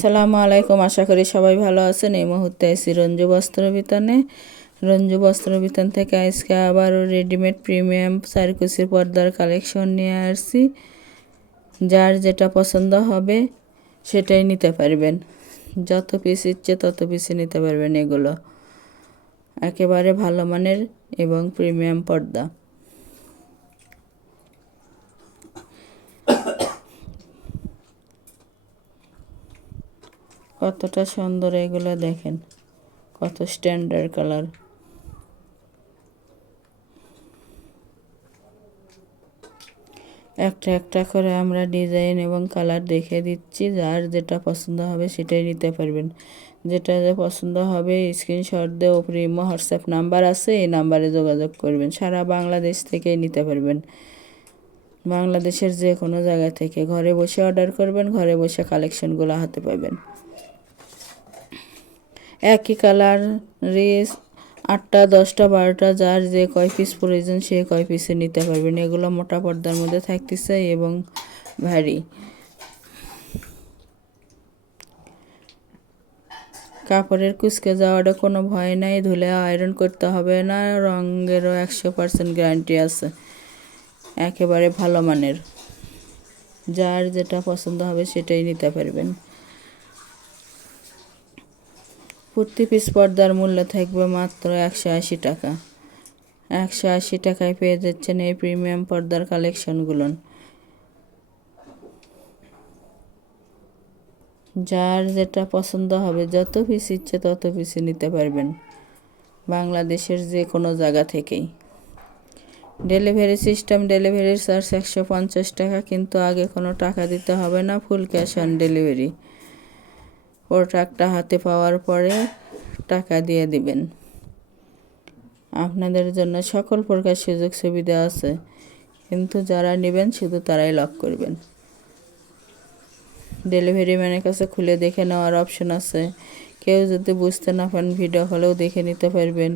আসসালামু আলাইকুম, আশা করি সবাই ভালো আছেন। এই মুহূর্তে আছি রঞ্জু বস্ত্র বিতানে। রঞ্জু বস্ত্র বিতান থেকে আজকে আবারও রেডিমেড প্রিমিয়াম চারকুচির পর্দার কালেকশন নিয়ে আসছি। যার যেটা পছন্দ হবে সেটাই নিতে পারবেন। যত পিস ইচ্ছে তত পিসই নিতে পারবেন। এগুলো একেবারে ভালো মানের এবং প্রিমিয়াম পর্দা। কতটা সুন্দর এগুলো দেখেন, কত স্ট্যান্ডার্ড কালার। একটা একটা করে আমরা ডিজাইন এবং কালার দেখে দিচ্ছি। যার যেটা পছন্দ হবে সেটাই নিতে পারবেন। যেটা যে পছন্দ হবে স্ক্রিনশট দিয়ে ওপরে ইমো হোয়াটসঅ্যাপ নাম্বার আছে, এই নাম্বারে যোগাযোগ করবেন। সারা বাংলাদেশ থেকেই নিতে পারবেন। বাংলাদেশের যে কোনো জায়গা থেকে ঘরে বসে অর্ডার করবেন, ঘরে বসে কালেকশনগুলো হাতে পাবেন। একই কালারে 8টা 10টা 12টা যার যে কয় পিস প্রয়োজন সে কয় পিসে নিতে পারবেন। এগুলো মোটা পর্দার মধ্যে থাকতেছে এবং ভারী। কাপড়ের কুচকে যাওয়াটা কোনো ভয় নাই, ধুলে আয়রন করতে হবে না। রঙেরও 100% গ্যারান্টি আছে, একেবারে ভালো মানের। যার যেটা পছন্দ হবে সেটাই নিতে পারবেন। প্রতি পিস পর্দার মূল্য থাকবে মাত্র 180 টাকা। 180 টাকায় পেয়ে যাচ্ছেন এই প্রিমিয়াম পর্দার কালেকশনগুলো। যার যেটা পছন্দ হবে যত পিস ইচ্ছে তত পিসই নিতে পারবেন বাংলাদেশের যে কোনো জায়গা থেকেই। ডেলিভারি সিস্টেম, ডেলিভারি চার্জ 150 টাকা, কিন্তু আগে কোনো টাকা দিতে হবে না। Full cash on delivery. প্রোডাক্টটা হাতে পাওয়ার পরে টাকা দিয়ে দিবেন। আপনাদের জন্য সকল প্রকার সুযোগ সুবিধা আছে, কিন্তু যারা নেবেন শুধু তারাই লক করবেন। ডেলিভারি ম্যানের কাছে খুলে দেখে নেওয়ার অপশন আছে। কেউ যদি বুঝতে না পারেন ভিডিও কলেও দেখে নিতে পারবেন।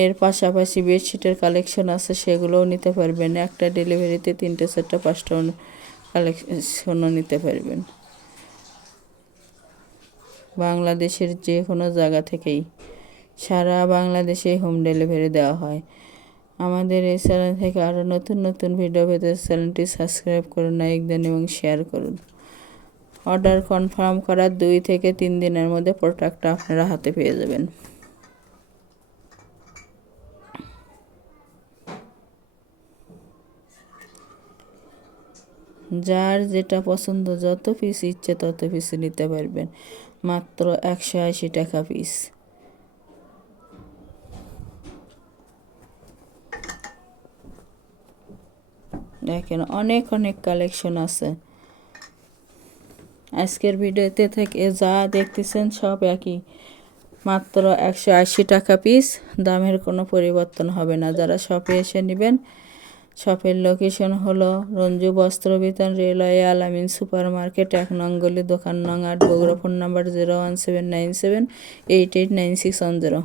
এর পাশাপাশি বেডশিটের কালেকশন আছে, সেগুলোও নিতে পারবেন। একটা ডেলিভারিতে 3টে 4টে 5টা কালেকশনও নিতে পারবেন। বাংলাদেশের যে কোনো জায়গা থেকেই সারা বাংলাদেশে হোম ডেলিভারি দেওয়া হয়। আমাদের এই চ্যানেল থেকে আরও নতুন নতুন ভিডিও পেতে চ্যানেলটি সাবস্ক্রাইব করুন, লাইক দেন এবং শেয়ার করুন। অর্ডার কনফার্ম করার 2 থেকে 3 দিনের মধ্যে প্রোডাক্টটা আপনারা হাতে পেয়ে যাবেন। যার যেটা পছন্দ যত পিস ইচ্ছে তত পিস নিতে পারবেন। মাত্র 180 টাকা পিস। দেখেন অনেক অনেক কালেকশন আছে। আজকের ভিডিওতে থেকে যা দেখতেছেন সব একই, মাত্র 180 টাকা পিস। দামের কোনো পরিবর্তন হবে না। যারা শপে এসে নেবেন, শপের লোকেশন হলো রঞ্জু বস্ত্র বিতান, রেলওয়ে আলামিন সুপার মার্কেট, 1 নং গলি, দোকান নং 8, বগুড়া। Phone number 01797889610।